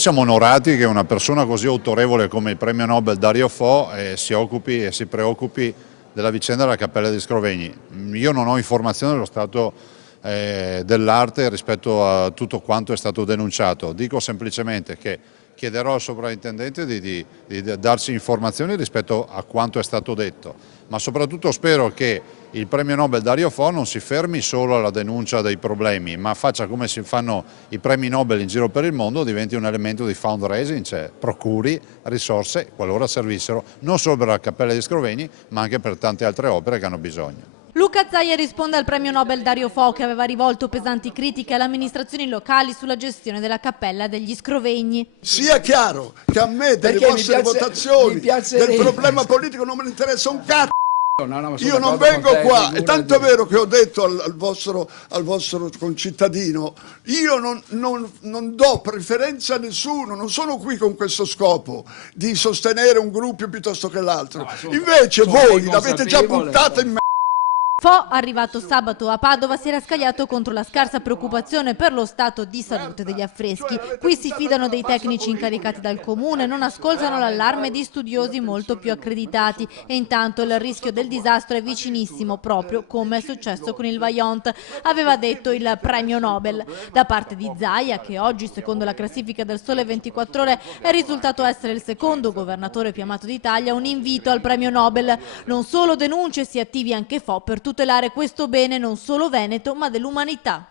Siamo onorati che una persona così autorevole come il premio Nobel Dario Fo si occupi e si preoccupi della vicenda della Cappella di Scrovegni. Io non ho informazioni dello stato dell'arte rispetto a tutto quanto è stato denunciato. Dico semplicemente che chiederò al sovrintendente di darci informazioni rispetto a quanto è stato detto, ma soprattutto spero che il premio Nobel Dario Fo non si fermi solo alla denuncia dei problemi, ma faccia come si fanno i premi Nobel in giro per il mondo, diventi un elemento di fundraising, cioè procuri risorse qualora servissero non solo per la Cappella di Scrovegni, ma anche per tante altre opere che hanno bisogno. Luca Zaia risponde al premio Nobel Dario Fo, che aveva rivolto pesanti critiche alle amministrazioni locali sulla gestione della Cappella degli Scrovegni. Sia chiaro che a me delle vostre votazioni, del problema politico non me ne interessa un cazzo. Io non vengo qua, e tanto è vero che ho detto al vostro concittadino, io non do preferenza a nessuno, non sono qui con questo scopo di sostenere un gruppo piuttosto che l'altro. Invece voi l'avete già buttata in me. Fo, arrivato sabato a Padova, si era scagliato contro la scarsa preoccupazione per lo stato di salute degli affreschi. Qui si fidano dei tecnici incaricati dal comune, non ascoltano l'allarme di studiosi molto più accreditati e intanto il rischio del disastro è vicinissimo, proprio come è successo con il Vajont, aveva detto il premio Nobel. Da parte di Zaia, che oggi secondo la classifica del Sole 24 Ore è risultato essere il secondo governatore più amato d'Italia, un invito al premio Nobel. Non solo denunce, si attivi anche Fo per tutelare questo bene non solo veneto ma dell'umanità.